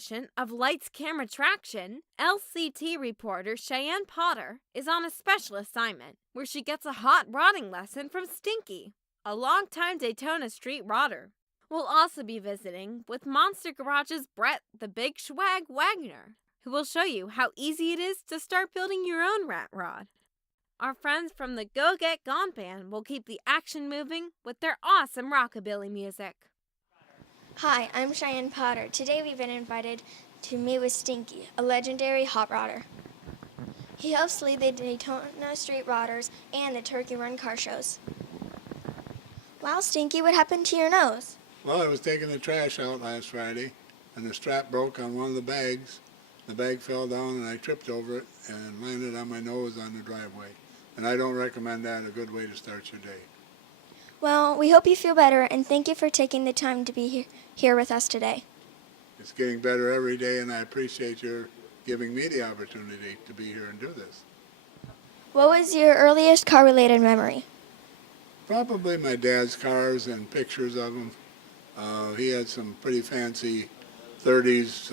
edition of Lights Camera Traction, LCT reporter Cheyenne Potter is on a special assignment where she gets a hot rodding lesson from Stinky, a longtime Daytona Street Rodder. We'll also be visiting with Monster Garage's Brett the Big Schwag Wagner, who will show you how easy it is to start building your own rat rod. Our friends from the Go Get Gone band will keep the action moving with their awesome rockabilly music. Hi, I'm Cheyenne Potter. Today we've been invited to meet with Stinky, a legendary hot rodder. He helps lead the Daytona Street Rodders and the Turkey Run car shows. Wow, Stinky, what happened to your nose? Well, I was taking the trash out last Friday, and the strap broke on one of the bags. The bag fell down, and I tripped over it and landed on my nose on the driveway. And I don't recommend that a good way to start your day. Well, we hope you feel better, and thank you for taking the time to be here with us today. It's getting better every day, and I appreciate your giving me the opportunity to be here and do this. What was your earliest car-related memory? Probably my dad's cars and pictures of them. He had some pretty fancy 30s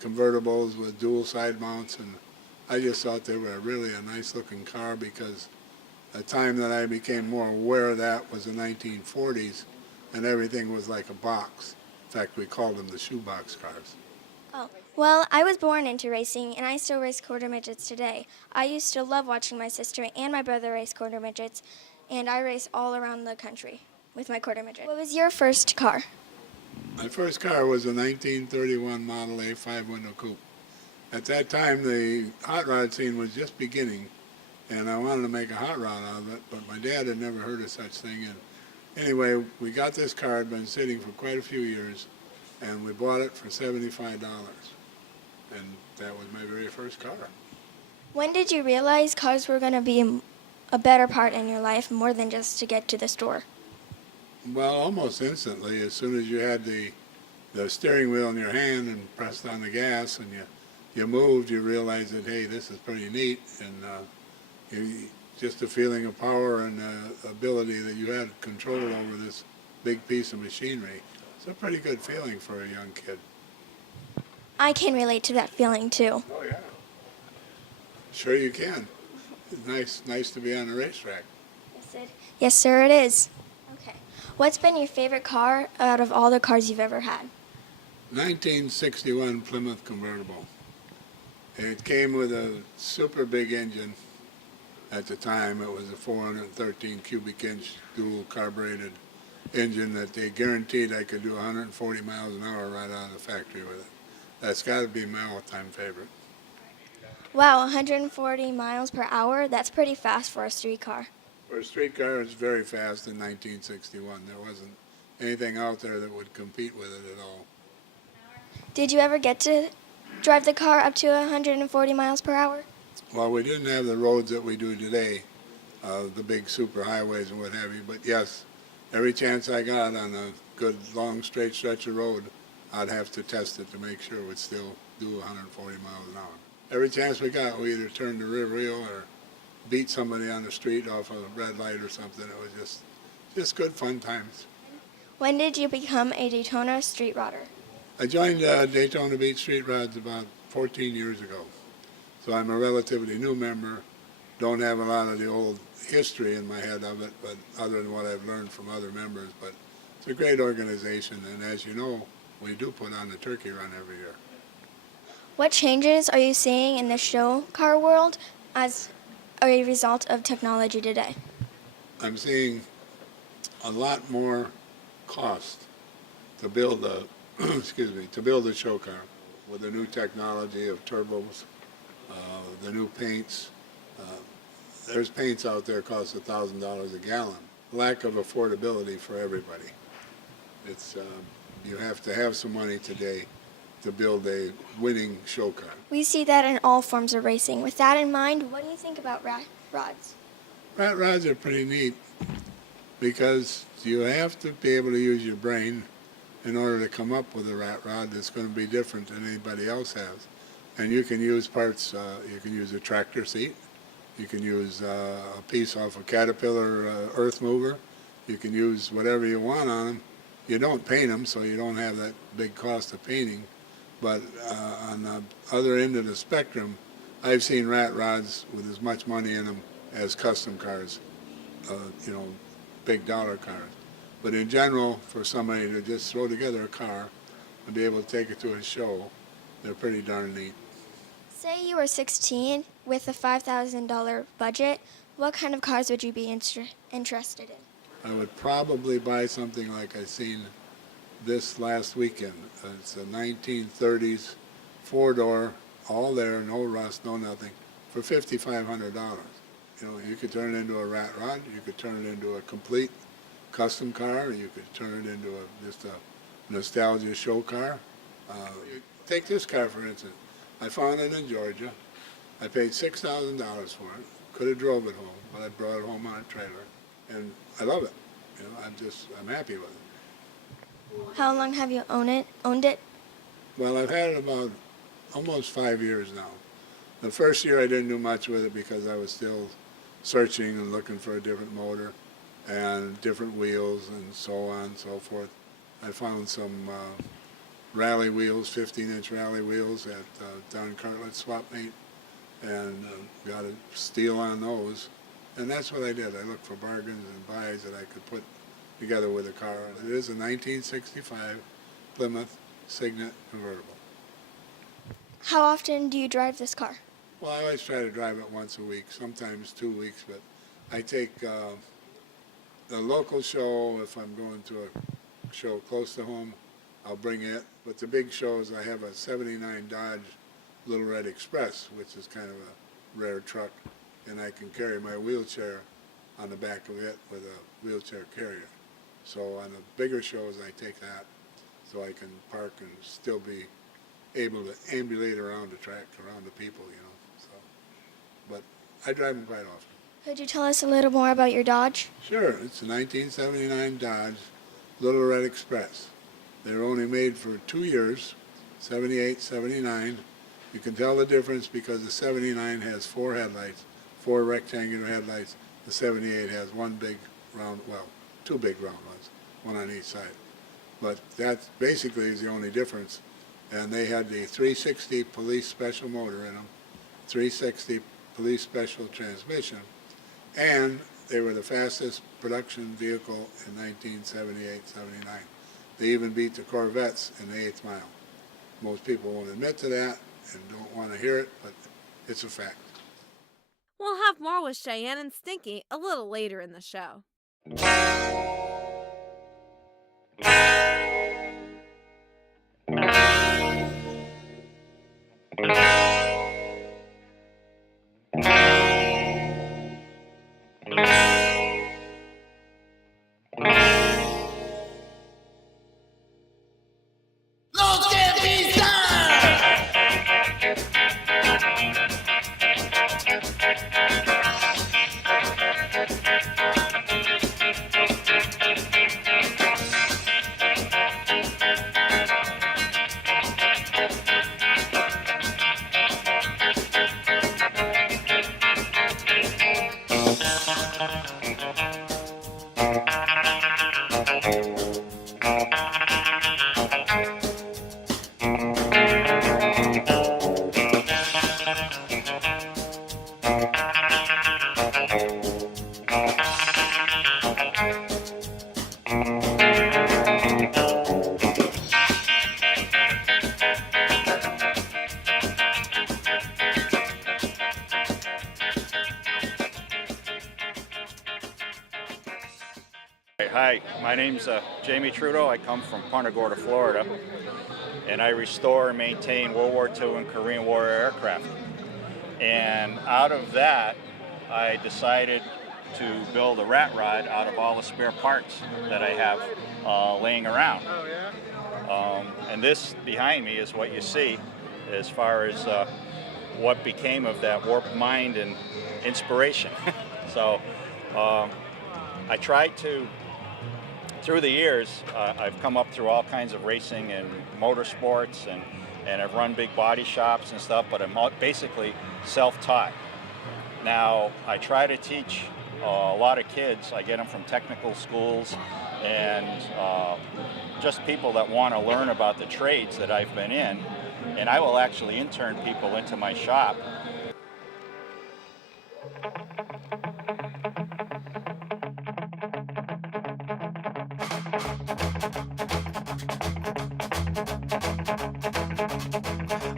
convertibles with dual side mounts, and I just thought they were really a nice-looking car because the time that I became more aware of that was the 1940s, and everything was like a box. In fact, we called them the shoebox cars. Oh, well, I was born into racing, and I still race quarter midgets today. I used to love watching my sister and my brother race quarter midgets, and I race all around the country with my quarter midget. What was your first car? My first car was a 1931 Model A 5-window coupe. At that time, the hot rod scene was just beginning, and I wanted to make a hot rod out of it, but my dad had never heard of such thing. And anyway, we got this car, had been sitting for quite a few years, and we bought it for $75. And that was my very first car. When did you realize cars were going to be a better part in your life, more than just to get to the store? Well, almost instantly. As soon as you had the steering wheel in your hand and pressed on the gas and you moved, you realized that, hey, this is pretty neat. And just a feeling of power and ability that you had control over this big piece of machinery. It's a pretty good feeling for a young kid. I can relate to that feeling too. Oh, yeah. Sure you can. It's nice to be on the racetrack. Yes, sir, it is. Okay. What's been your favorite car out of all the cars you've ever had? 1961 Plymouth convertible. It came with a super big engine. At the time, it was a 413 cubic inch dual carbureted engine that they guaranteed I could do 140 miles an hour right out of the factory with it. That's got to be my all-time favorite. Wow, 140 miles per hour? That's pretty fast for a street car. For a street car, it's very fast in 1961. There wasn't anything out there that would compete with it at all. Did you ever get to drive the car up to 140 miles per hour? Well, we didn't have the roads that we do today, the big super highways and what have you, but yes, every chance I got on a good long straight stretch of road, I'd have to test it to make sure it would still do 140 miles an hour. Every chance we got, we either turned the rear wheel or beat somebody on the street off a red light or something. It was just good fun times. When did you become a Daytona Street Rodder? I joined Daytona Beach Street Rods about 14 years ago. So I'm a relatively new member. Don't have a lot of the old history in my head of it, but other than what I've learned from other members. But it's a great organization, and as you know, we do put on the Turkey Run every year. What changes are you seeing in the show car world as a result of technology today? I'm seeing a lot more cost to build a to build a show car with the new technology of turbos, the new paints. There's paints out there cost $1,000 a gallon. Lack of affordability for everybody. It's you have to have some money today to build a winning show car. We see that in all forms of racing. With that in mind, what do you think about rat rods? Rat rods are pretty neat because you have to be able to use your brain in order to come up with a rat rod that's going to be different than anybody else has. And you can use parts, you can use a tractor seat, you can use a piece off a Caterpillar earth mover, you can use whatever you want on them. You don't paint them, so you don't have that big cost of painting, But on the other end of the spectrum, I've seen rat rods with as much money in them as custom cars, big dollar cars. But in general, for somebody to just throw together a car and be able to take it to a show, they're pretty darn neat. Say you were 16 with a $5,000 budget. What kind of cars would you be interested in? I would probably buy something like I seen this last weekend. It's a 1930s four-door, all there, no rust, no nothing, for $5,500. You could turn it into a rat rod, you could turn it into a complete custom car, you could turn it into just a nostalgia show car. Take this car, for instance. I found it in Georgia. I paid $6,000 for it. Could have drove it home, but I brought it home on a trailer, and I love it. I'm happy with it. How long have you owned it? Well, I've had it about almost 5 years now. The first year I didn't do much with it because I was still searching and looking for a different motor and different wheels and so on and so forth. I found some rally wheels, 15-inch rally wheels at Don Cartlett's swap meet, and got a steal on those. And that's what I did. I looked for bargains and buys that I could put together with a car. It is a 1965 Plymouth Signet convertible. How often do you drive this car? Well, I always try to drive it once a week, sometimes 2 weeks, but I take the local show. If I'm going to a show close to home, I'll bring it. But the big shows, I have a 79 Dodge Little Red Express, which is kind of a rare truck, and I can carry my wheelchair on the back of it with a wheelchair carrier. So on the bigger shows, I take that so I can park and still be able to ambulate around the track, around the people, So, but I drive them quite often. Could you tell us a little more about your Dodge? Sure. It's a 1979 Dodge Little Red Express. They were only made for 2 years, 78, 79. You can tell the difference because the 79 has 4 headlights, 4 rectangular headlights. The 78 has 2 big round ones, one on each side. But that basically is the only difference. And they had the 360 police special motor in them, 360 police special transmission, and they were the fastest production vehicle in 1978, 79. They even beat the Corvettes in the 8th mile. Most people won't admit to that and don't want to hear it, but it's a fact. We'll have more with Cheyenne and Stinky a little later in the show. Hi, my name's Jamie Trudeau. I come from Punta Gorda, Florida, and I restore and maintain World War II and Korean War aircraft. And out of that, I decided to build a rat rod out of all the spare parts that I have laying around. Oh, yeah? And this behind me is what you see as far as what became of that warped mind and inspiration. So I tried to, through the years, I've come up through all kinds of racing and motorsports, and I've run big body shops and stuff, but I'm basically self-taught. Now, I try to teach a lot of kids. I get them from technical schools and just people that want to learn about the trades that I've been in. and I will actually intern people into my shop.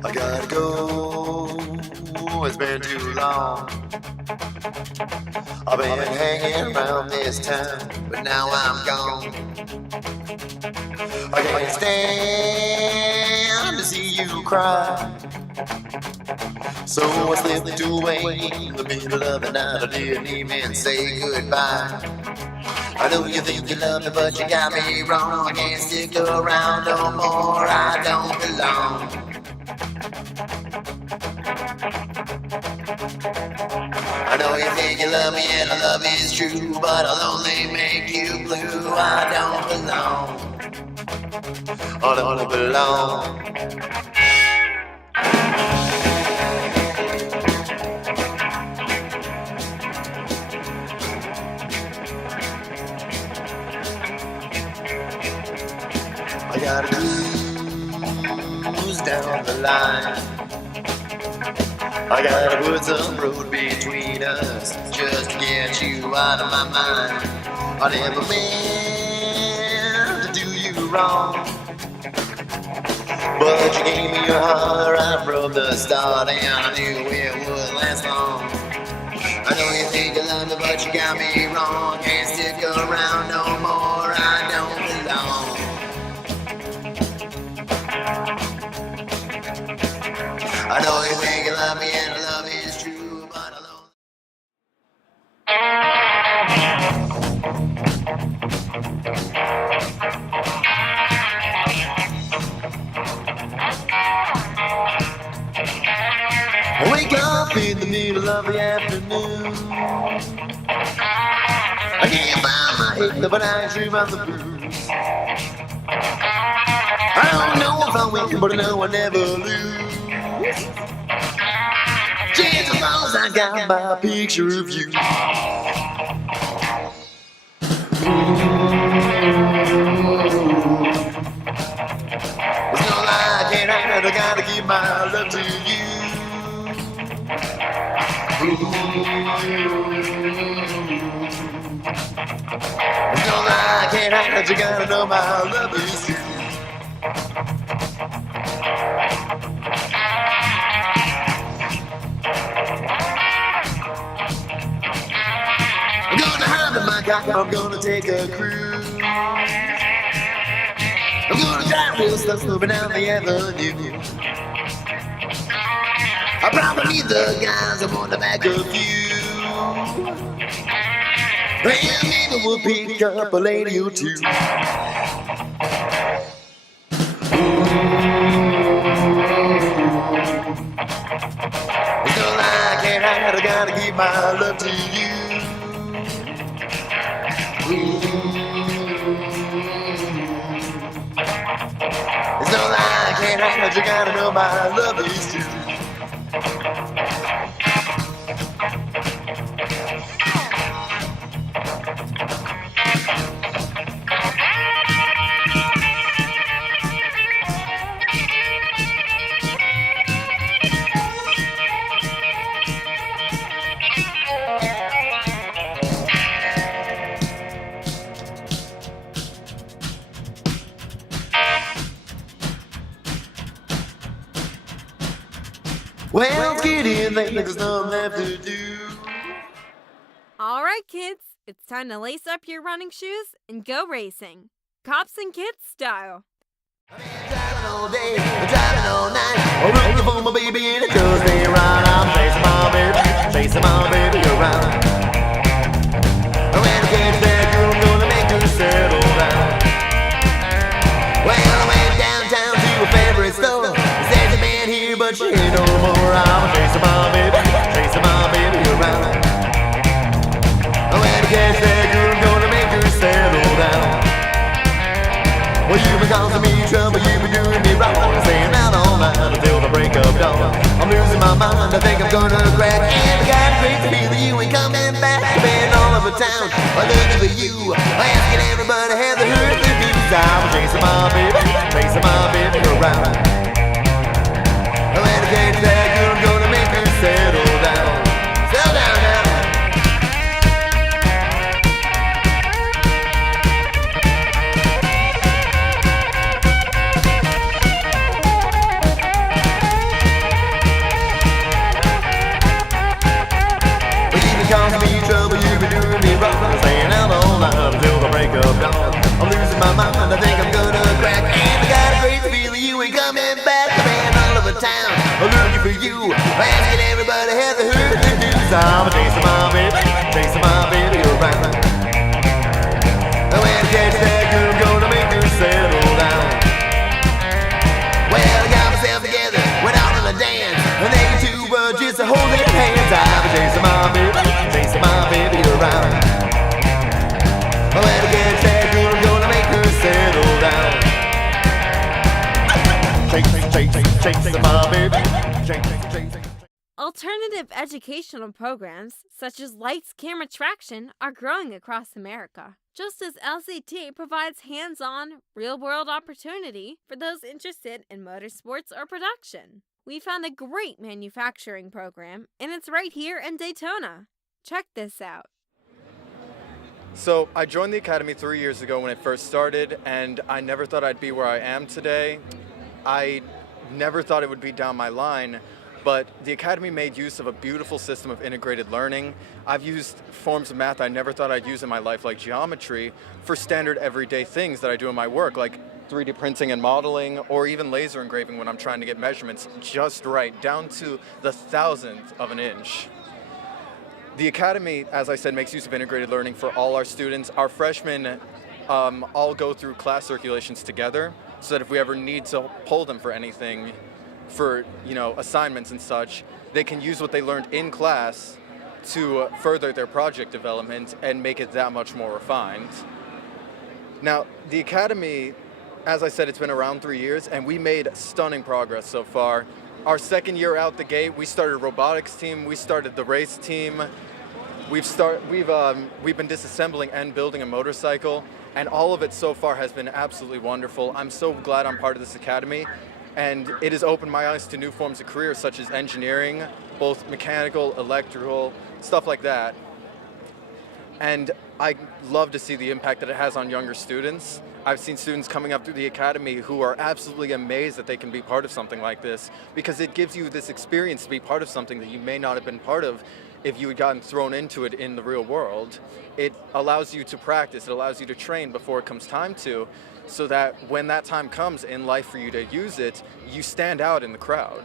I gotta go, it's been too long. I've been hanging around this town, but now I'm gone. I can't stand to see you cry. So I slipped away in the middle of the night. I didn't even say goodbye. I know you think you love me, but you got me wrong. I can't stick around no more, I don't belong. I know you think you love me and our love is true, but I'll only make you blue. I don't belong. I don't belong. I gotta cruise down the line. I gotta put some road between us just to get you out of my mind. I never meant to do you wrong, but you gave me your heart right from the start, and I knew it would last long. I know you think you love me, but you got me wrong. Can't stick around no more, I don't belong. I know you think you love me and love is true, but I don't. I wake up in the middle of the afternoon. I can't find my head, but I dream of the blues. I don't know if I win, but I know I never lose. Just as long as I got my picture of you. There's no lie, I can't hide, I gotta give my love to you. There's no lie, I can't hide, you gotta know my love is you. I'm gonna hop in my car, I'm gonna take a cruise. I'm gonna drive real slow, moving down the avenue. I probably meet the guys, I'm on the back of you. And maybe we'll pick up a lady or two. There's no lie, I can't hide, I gotta give my love to you. There's no lie, I can't hide, you gotta know my love is true. Well, let's get in there, there's nothing left to do. All right, kids, it's time to lace up your running shoes and go racing. Cops and kids style. Driving all day, driving all night. I'm looking for my baby and it does me right. I'm chasing my baby around. When I get there, girl, I'm gonna make her settle down. Well, I went downtown to a favorite store. There's a man here, but she ain't no more. I'm chasing my baby around. When I get there, girl, I'm gonna make her settle down. Well, you've been causing me trouble, you've been doing me wrong. Staying out all night until the break of dawn. I'm losing my mind, I think I'm gonna crack. And I got a great feeling you ain't coming back. I've been all over town, I'm looking for you. Asking everybody, have they heard the news? I'm chasing my baby around. around. And when I catch that girl, I'm gonna make her settle down. Well, I got myself together, went out on a dance, and they two were just holding hands. I've been chasing my baby around. When I catch that girl, I'm gonna make her settle down. Chasing my baby. Chasing. Alternative educational programs, such as Lights Camera Traction, are growing across America, just as LCT provides hands-on, real-world opportunity for those interested in motorsports or production. We found a great manufacturing program, and it's right here in Daytona. Check this out. So I joined the Academy 3 years ago when it first started, and I never thought I'd be where I am today. I never thought it would be down my line, but the Academy made use of a beautiful system of integrated learning. I've used forms of math I never thought I'd use in my life, like geometry, for standard everyday things that I do in my work, like 3D printing and modeling, or even laser engraving when I'm trying to get measurements just right, down to the thousandth of an inch. The Academy, as I said, makes use of integrated learning for all our students. Our freshmen all go through class circulations together, so that if we ever need to pull them for anything, for assignments and such, they can use what they learned in class to further their project development and make it that much more refined. Now, the Academy, as I said, it's been around 3 years, and we made stunning progress so far. Our second year out the gate, we started a robotics team, we started the race team, we've been disassembling and building a motorcycle, and all of it so far has been absolutely wonderful. I'm so glad I'm part of this Academy, and it has opened my eyes to new forms of careers such as engineering, both mechanical, electrical, stuff like that. And I love to see the impact that it has on younger students. I've seen students coming up through the Academy who are absolutely amazed that they can be part of something like this, because it gives you this experience to be part of something that you may not have been part of if you had gotten thrown into it in the real world. It allows you to practice, it allows you to train before it comes time to, so that when that time comes in life for you to use it, you stand out in the crowd.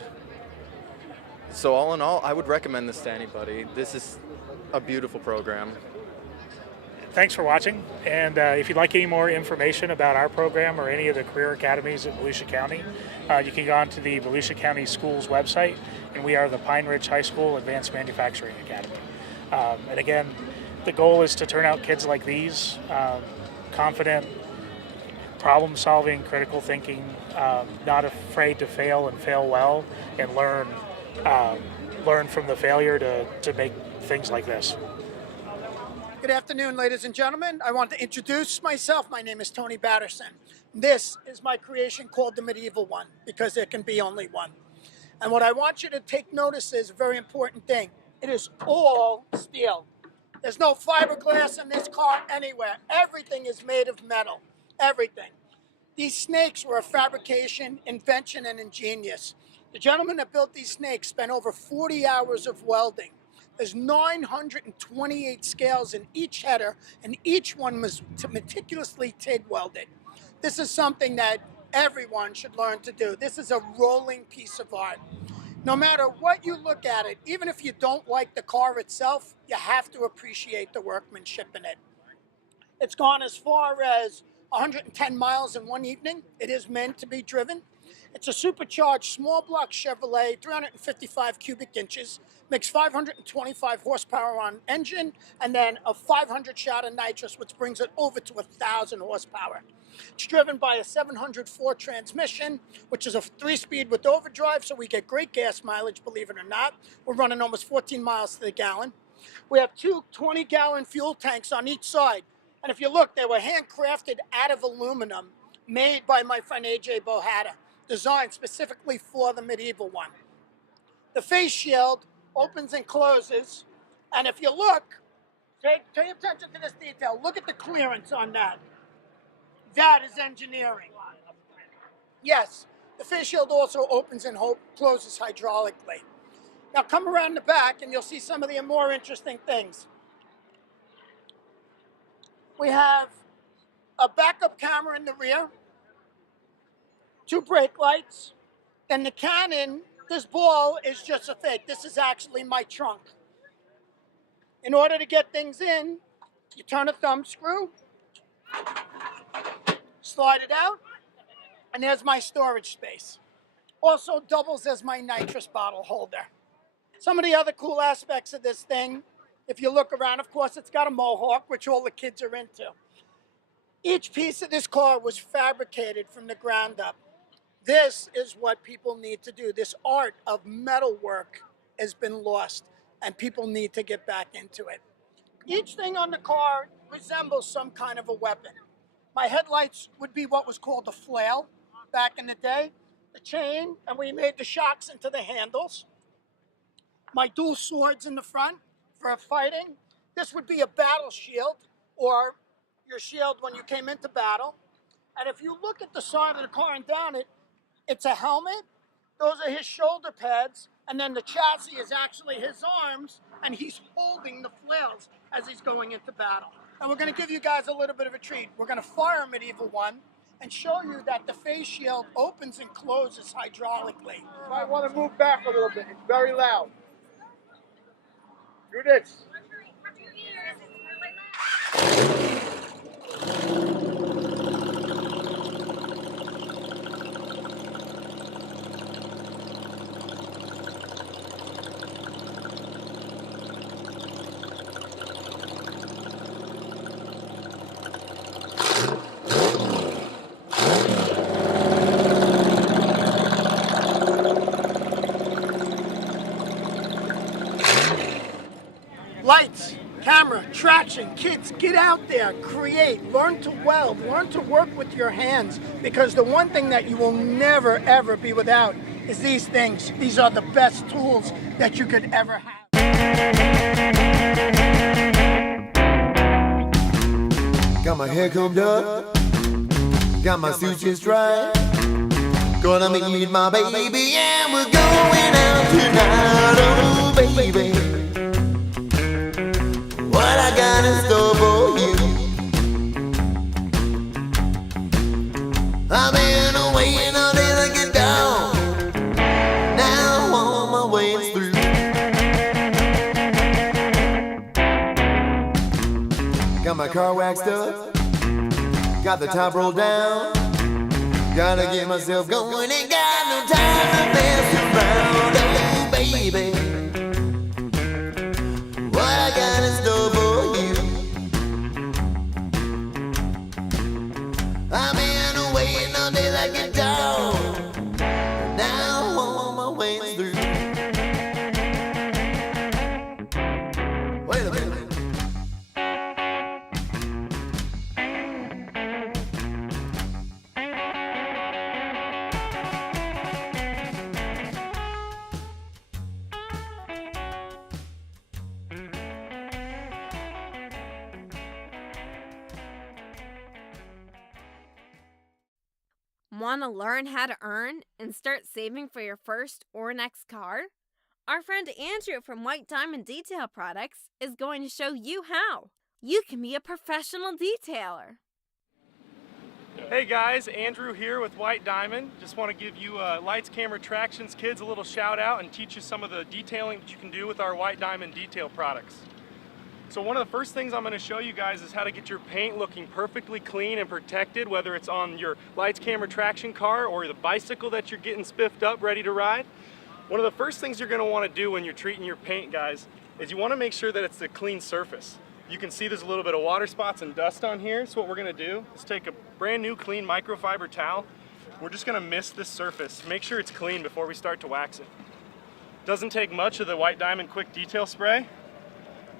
So all in all, I would recommend this to anybody. This is a beautiful program. Thanks for watching, and if you'd like any more information about our program or any of the career academies in Volusia County, you can go on to the Volusia County Schools website, and we are the Pine Ridge High School Advanced Manufacturing Academy. And again, the goal is to turn out kids like these, confident, problem-solving, critical thinking, not afraid to fail and fail well, and learn from the failure to make things like this. Good afternoon, ladies and gentlemen. I want to introduce myself. My name is Tony Batterson. This is my creation called the Medieval One, because there can be only one. And what I want you to take notice is a very important thing. It is all steel. There's no fiberglass in this car anywhere. Everything is made of metal. Everything. These snakes were a fabrication, invention, and ingenious. The gentleman that built these snakes spent over 40 hours of welding. There's 928 scales in each header, and each one was meticulously TIG welded. This is something that everyone should learn to do. This is a rolling piece of art. No matter what you look at it, even if you don't like the car itself, you have to appreciate the workmanship in it. It's gone as far as 110 miles in one evening. It is meant to be driven. It's a supercharged small block Chevrolet, 355 cubic inches, makes 525 horsepower on engine, and then a 500 shot of nitrous, which brings it over to 1,000 horsepower. It's driven by a 704 transmission, which is a 3-speed with overdrive, so we get great gas mileage, believe it or not. We're running almost 14 miles to the gallon. We have two 20-gallon fuel tanks on each side. And if you look, they were handcrafted out of aluminum, made by my friend A.J. Bohata, designed specifically for the Medieval One. The face shield opens and closes, and if you look, pay attention to this detail. Look at the clearance on that. That is engineering. Yes, the face shield also opens and closes hydraulically. Now come around the back and you'll see some of the more interesting things. We have a backup camera in the rear, 2 brake lights, and the cannon, this ball is just a fake. This is actually my trunk. In order to get things in, You turn a thumb screw, slide it out, and there's my storage space. Also doubles as my nitrous bottle holder. Some of the other cool aspects of this thing, if you look around, of course, it's got a mohawk, which all the kids are into. Each piece of this car was fabricated from the ground up. This is what people need to do. This art of metal work has been lost, and people need to get back into it. Each thing on the car resembles some kind of a weapon. My headlights would be what was called a flail back in the day. The chain, and we made the shocks into the handles. My dual swords in the front for fighting. This would be a battle shield, or your shield when you came into battle. And if you look at the side of the car and down it, it's a helmet. Those are his shoulder pads. And then the chassis is actually his arms, and he's holding the flails as he's going into battle. And we're going to give you guys a little bit of a treat. We're going to fire Medieval One and show you that the face shield opens and closes hydraulically. You might want to move back a little bit. It's very loud. Do this. Lights, camera, traction, kids, get out there, create, learn to weld, learn to work with your hands, because the one thing that you will never ever be without is these things. These are the best tools that you could ever have. Got my hair combed up, got my suit just right. Gonna meet my baby and we're going out tonight. Oh baby, what I got in store for you. I've been waiting all day to get down. Now on my way through. Got my car waxed up, got the top rolled down. Gotta get myself going, ain't got no time to mess around. Oh baby, what I got in store for you. I've been waiting all day like a dog. Now I'm on my way through. Wait a minute. Want to learn how to earn and start saving for your first or next car? Our friend Andrew from White Diamond Detail Products is going to show you how. You can be a professional detailer. Hey guys, Andrew here with White Diamond. Just want to give you Lights, Camera, Tractions kids a little shout out and teach you some of the detailing that you can do with our White Diamond Detail products. So one of the first things I'm going to show you guys is how to get your paint looking perfectly clean and protected, whether it's on your Lights, Camera, Traction car or the bicycle that you're getting spiffed up ready to ride. One of the first things you're going to want to do when you're treating your paint, guys, is you want to make sure that it's a clean surface. You can see there's a little bit of water spots and dust on here, so what we're going to do is take a brand new clean microfiber towel. We're just going to mist this surface, make sure it's clean before we start to wax it. Doesn't take much of the White Diamond Quick Detail Spray.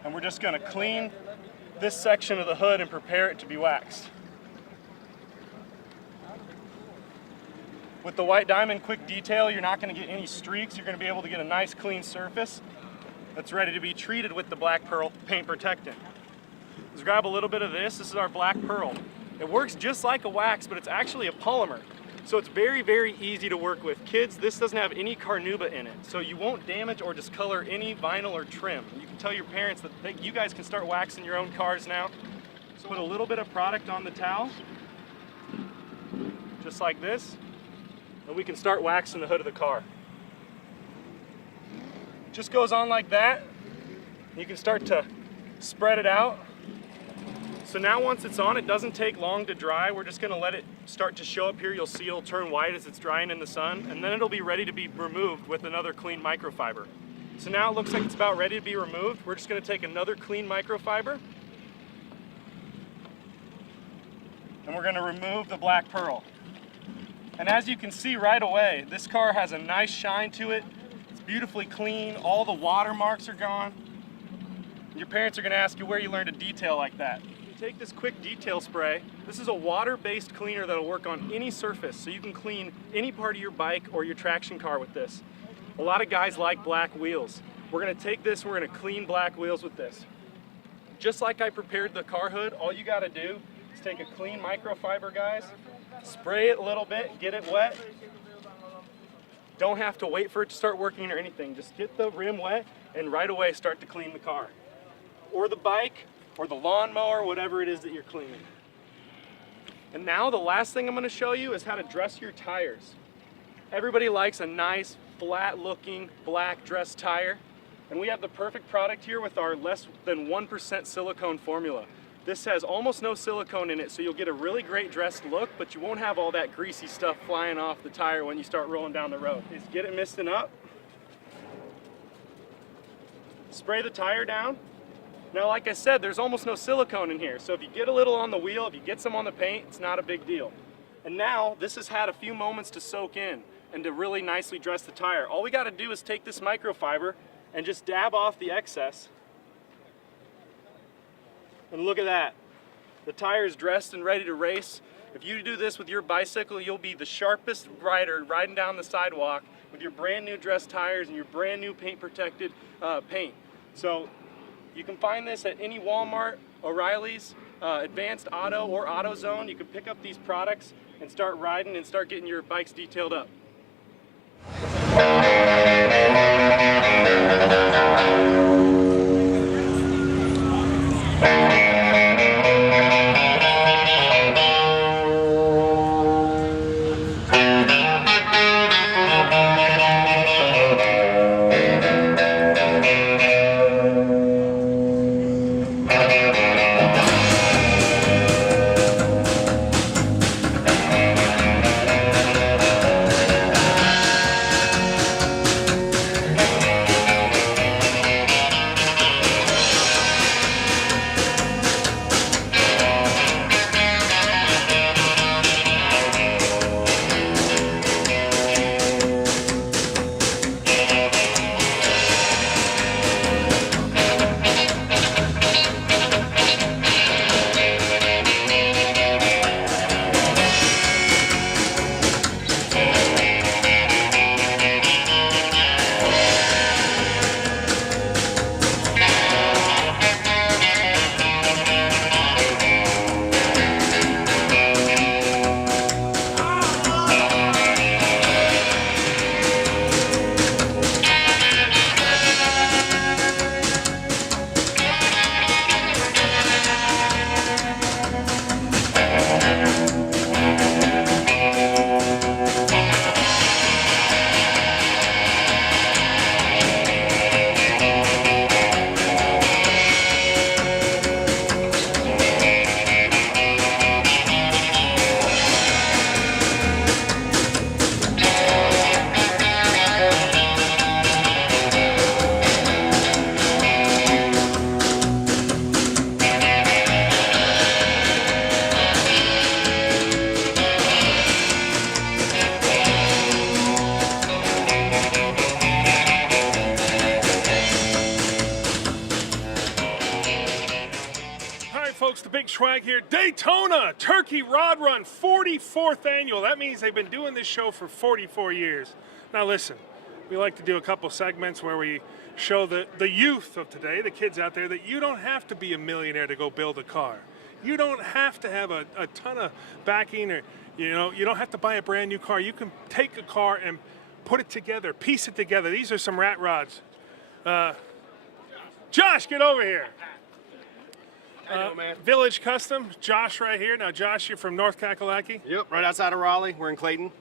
And we're just going to clean this section of the hood and prepare it to be waxed. With the White Diamond Quick Detail, you're not going to get any streaks. You're going to be able to get a nice clean surface that's ready to be treated with the Black Pearl paint protectant. Let's grab a little bit of this. This is our Black Pearl. It works just like a wax, but it's actually a polymer. So it's very, very easy to work with. Kids, this doesn't have any carnauba in it, so you won't damage or discolor any vinyl or trim. You can tell your parents that you guys can start waxing your own cars now. So put a little bit of product on the towel, just like this, and we can start waxing the hood of the car. Just goes on like that. You can start to spread it out So now once it's on, it doesn't take long to dry. We're just gonna let it start to show up here. You'll see it'll turn white as it's drying in the sun, and then it'll be ready to be removed with another clean microfiber. So now it looks like it's about ready to be removed. We're just gonna take another clean microfiber, and we're gonna remove the black pearl. And as you can see right away, this car has a nice shine to it. It's beautifully clean. All the watermarks are gone. Your parents are gonna ask you where you learned to detail like that. Take this quick detail spray. This is a water-based cleaner that'll work on any surface, so you can clean any part of your bike or your traction car with this. A lot of guys like black wheels. We're gonna take this, we're gonna clean black wheels with this. Just like I prepared the car hood, all you gotta do is take a clean microfiber, guys, spray it a little bit, get it wet. Don't have to wait for it to start working or anything. Just get the rim wet and right away start to clean the car. Or the bike, or the lawnmower, whatever it is that you're cleaning. And now the last thing I'm gonna show you is how to dress your tires. Everybody likes a nice, flat looking, black dress tire. And we have the perfect product here with our less than 1% silicone formula. This has almost no silicone in it, so you'll get a really great dressed look, but you won't have all that greasy stuff flying off the tire when you start rolling down the road. Is get it misting up. Spray the tire down. Now, like I said, there's almost no silicone in here, so if you get a little on the wheel, if you get some on the paint, it's not a big deal. And now, this has had a few moments to soak in and to really nicely dress the tire. All we gotta do is take this microfiber and just dab off the excess. And look at that. The tire is dressed and ready to race. If you do this with your bicycle, you'll be the sharpest rider riding down the sidewalk with your brand new dressed tires and your brand new paint protected paint. So, you can find this at any Walmart, O'Reilly's, Advanced Auto, or AutoZone. You can pick up these products and start riding and start getting your bikes detailed up. Folks, the big swag here, Daytona Turkey Rod Run, 44th annual. That means they've been doing this show for 44 years. Now listen, we like to do a couple segments where we show the youth of today, the kids out there, that you don't have to be a millionaire to go build a car. You don't have to have a ton of backing, or you don't have to buy a brand new car. You can take a car and put it together, piece it together. These are some rat rods. Josh, get over here. Village Custom, Josh right here. Now, Josh, you're from North Kakalaki? Yep, right outside of Raleigh. We're in Clayton.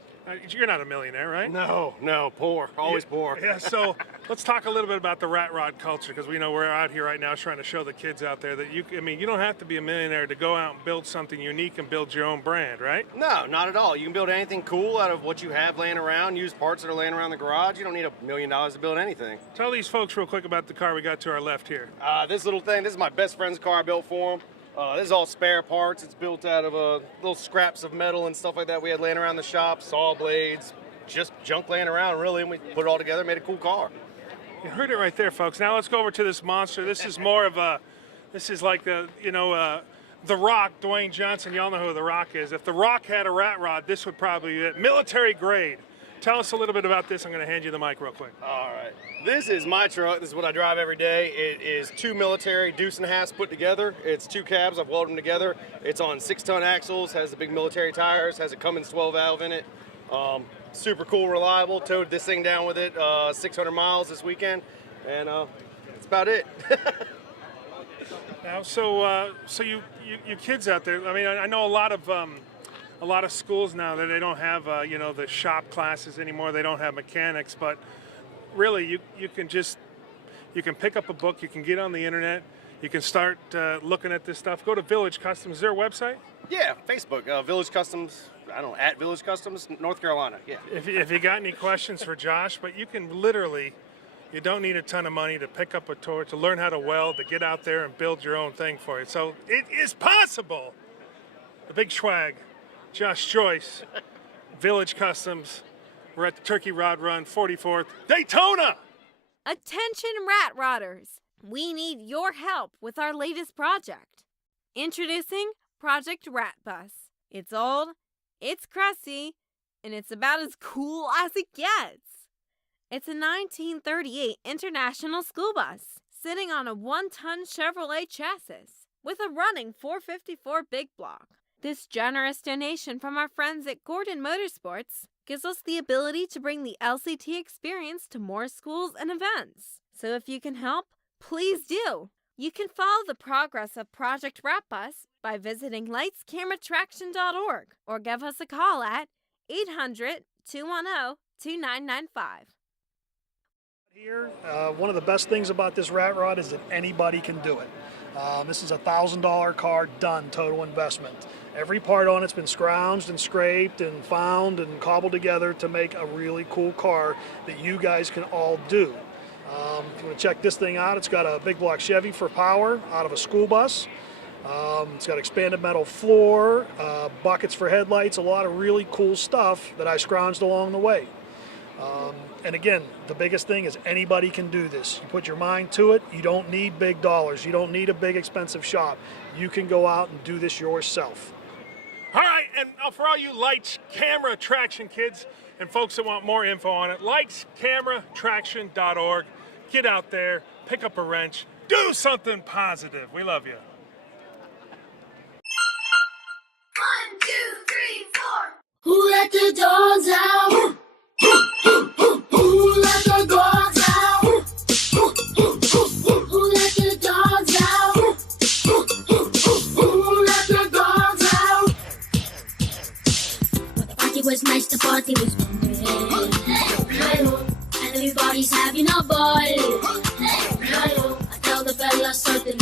You're not a millionaire, right? No, poor. Always poor. Yeah, so let's talk a little bit about the rat rod culture, because we know we're out here right now trying to show the kids out there that you don't have to be a millionaire to go out and build something unique and build your own brand, right? No, not at all. You can build anything cool out of what you have laying around, use parts that are laying around the garage. You don't need $1 million to build anything. Tell these folks real quick about the car we got to our left here. This little thing, this is my best friend's car I built for him. This is all spare parts. It's built out of little scraps of metal and stuff like that we had laying around the shop, saw blades, just junk laying around, really, and we put it all together, made a cool car. You heard it right there, folks. Now let's go over to this monster. This is more of this is like The Rock, Dwayne Johnson. Y'all know who The Rock is. If The Rock had a rat rod, this would probably be it. Military grade. Tell us a little bit about this. I'm going to hand you the mic real quick. All right. This is my truck. This is what I drive every day. It is 2 military deuce and a half put together. It's 2 cabs. I've welded them together. It's on 6-ton axles, has the big military tires, has a Cummins 12 valve in it. Super cool, reliable. Towed this thing down with it 600 miles this weekend, and that's about it. Now, so you kids out there, I mean, I know a lot of schools now that they don't have the shop classes anymore. They don't have mechanics, but really you can pick up a book, you can get on the internet, you can start looking at this stuff. Go to Village Customs. Is there a website? Yeah, Facebook, Village Customs. I don't know, at Village Customs, North Carolina. Yeah. If you got any questions for Josh, but you can literally, you don't need a ton of money to pick up a tour, to learn how to weld, to get out there and build your own thing for it. So it is possible. The big swag, Josh Joyce, Village Customs. We're at the Turkey Rod Run, 44th, Daytona. Attention rat rodders. We need your help with our latest project. Introducing Project Rat Bus. It's old, it's crusty, and it's about as cool as it gets. It's a 1938 International School Bus sitting on a 1-ton Chevrolet chassis with a running 454 big block. This generous donation from our friends at Gordon Motorsports gives us the ability to bring the LCT experience to more schools and events. So if you can help, please do. You can follow the progress of Project Rat Bus by visiting lightscameratraction.org or give us a call at 800-210-2995. Here, one of the best things about this rat rod is that anybody can do it. This is a $1,000 car, done, total investment. Every part on it's been scrounged and scraped and found and cobbled together to make a really cool car that you guys can all do. If you want to check this thing out, it's got a big block Chevy for power out of a school bus. It's got expanded metal floor, buckets for headlights, a lot of really cool stuff that I scrounged along the way. And again, the biggest thing is anybody can do this. You put your mind to it, you don't need big dollars, you don't need a big expensive shop. You can go out and do this yourself. All right, and for all you lights, camera, traction kids, and folks that want more info on it, lightscameratraction.org. Get out there, pick up a wrench, do something positive. We love you. 1, 2, 3, 4. Who let the dogs out? Who let the dogs out? Who let the dogs out? Who let the dogs out? The party was nice, the party was fun. And everybody's having a ball. I tell the fellas certainly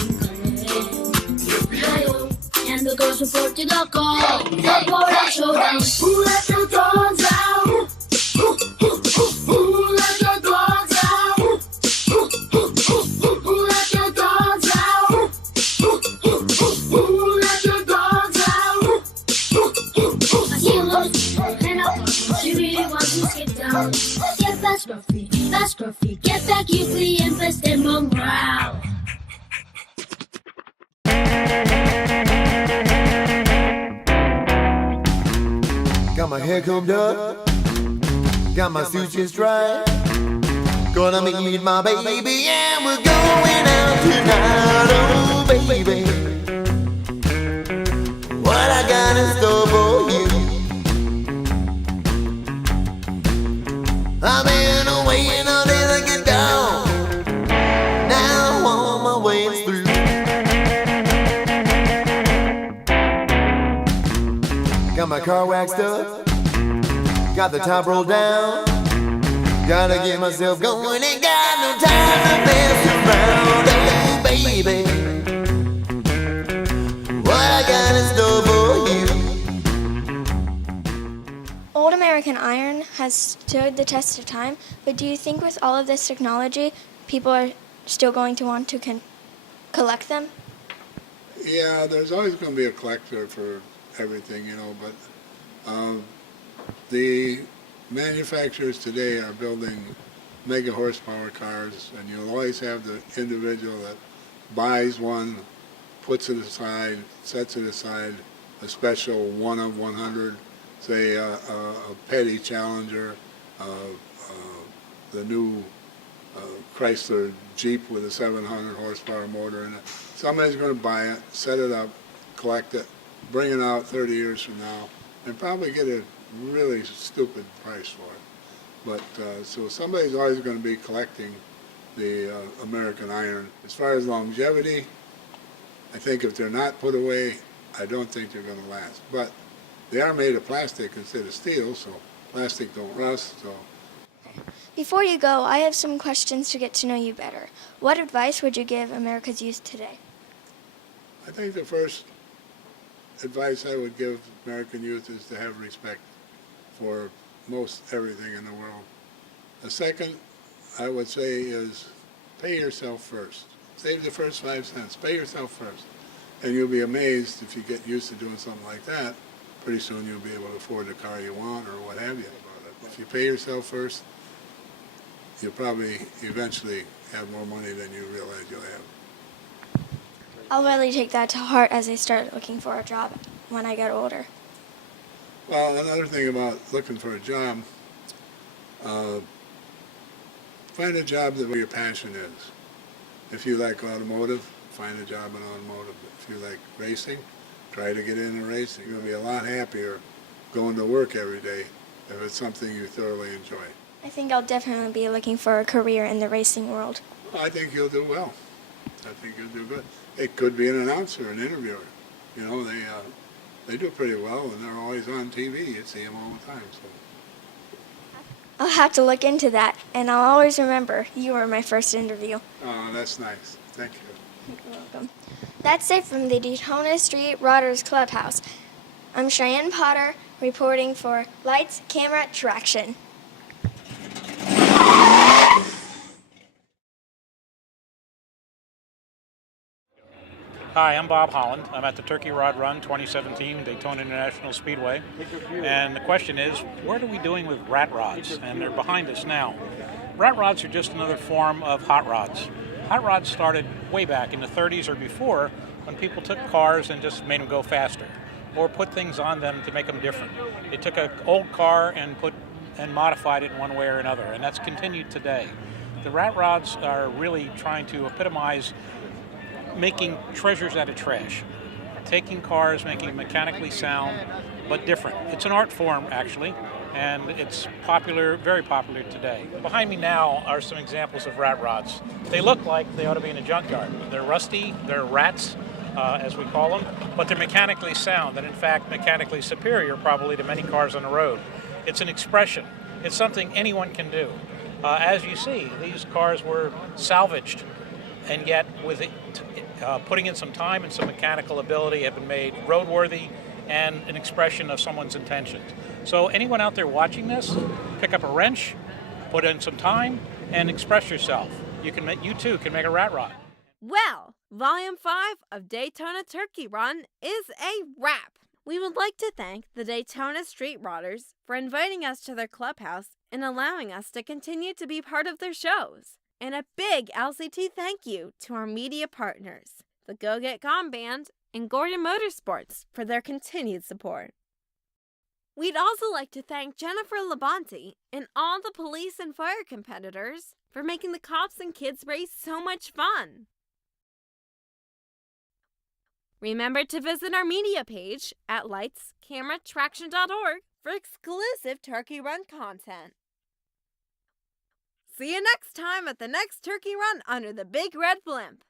and the girls report to the call. The board showdown. Who let the dogs out? Who let the dogs out? Who let the dogs out? Who let the dogs out? I see a look and up. She really wants to skip down. Get back, scruffy. Get back quickly and best them on ground. Got my hair combed up, got my suit just right. Gonna meet my baby and we're going out tonight. Oh baby, what I got in store for you. I've been waiting until I get down. Now on my way through. Got my car waxed up, got the top rolled down. Gotta get myself going, ain't got no time to mess around. Oh baby, what I got in store for you. Old American iron has stood the test of time, but do you think with all of this technology, people are still going to want to collect them? Yeah, there's always going to be a collector for everything, but the manufacturers today are building mega horsepower cars, and you'll always have the individual that buys one, puts it aside, sets it aside, a special 1 of 100, say a petty Challenger, the new Chrysler Jeep with a 700 horsepower motor in it. Somebody's going to buy it, set it up, collect it, bring it out 30 years from now, and probably get a really stupid price for it. But so somebody's always going to be collecting the American iron. As far as longevity, I think if they're not put away, I don't think they're going to last. But they are made of plastic instead of steel, so plastic don't rust. So. Before you go, I have some questions to get to know you better. What advice would you give America's youth today? I think the first advice I would give American youth is to have respect for most everything in the world. The second, I would say, is pay yourself first. Save the first 5 cents. Pay yourself first. And you'll be amazed if you get used to doing something like that. Pretty soon you'll be able to afford the car you want or what have you. If you pay yourself first, you'll probably eventually have more money than you realize you'll have. I'll really take that to heart as I start looking for a job when I get older. Well, another thing about looking for a job, find a job where your passion is. If you like automotive, find a job in automotive. If you like racing, try to get into racing. You'll be a lot happier going to work every day if it's something you thoroughly enjoy. I think I'll definitely be looking for a career in the racing world. I think you'll do well. I think you'll do good. It could be an announcer, an interviewer. They do pretty well, and they're always on TV. You see them all the time. So. I'll have to look into that, and I'll always remember you were my first interview. Oh, that's nice. Thank you. You're welcome. That's it from the Daytona Street Rodders Clubhouse. I'm Cheyenne Potter, reporting for Lights, Camera, Traction. Hi, I'm Bob Holland. I'm at the Turkey Rod Run 2017 Daytona International Speedway. And the question is, what are we doing with rat rods? And they're behind us now. Rat rods are just another form of hot rods. Hot rods started way back in the 30s or before when people took cars and just made them go faster or put things on them to make them different. They took an old car and modified it in one way or another, and that's continued today. The rat rods are really trying to epitomize making treasures out of trash, taking cars, making them mechanically sound, but different. It's an art form, actually, and it's popular, very popular today. Behind me now are some examples of rat rods. They look like they ought to be in a junkyard. They're rusty, they're rats, as we call them, but they're mechanically sound, and in fact, mechanically superior probably to many cars on the road. It's an expression. It's something anyone can do. As you see, these cars were salvaged, and yet with putting in some time and some mechanical ability have been made roadworthy and an expression of someone's intentions. So anyone out there watching this, pick up a wrench, put in some time, and express yourself. You too can make a rat rod. Well, Volume 5 of Daytona Turkey Run is a wrap. We would like to thank the Daytona Street Rodders for inviting us to their clubhouse and allowing us to continue to be part of their shows. And a big LCT thank you to our media partners, the Go Get Gone Band and Gordon Motorsports, for their continued support. We'd also like to thank Jennifer Labonte and all the police and fire competitors for making the Cops and Kids race so much fun. Remember to visit our media page at lightscameratraction.org for exclusive Turkey Run content. See you next time at the next Turkey Run under the Big Red Blimp.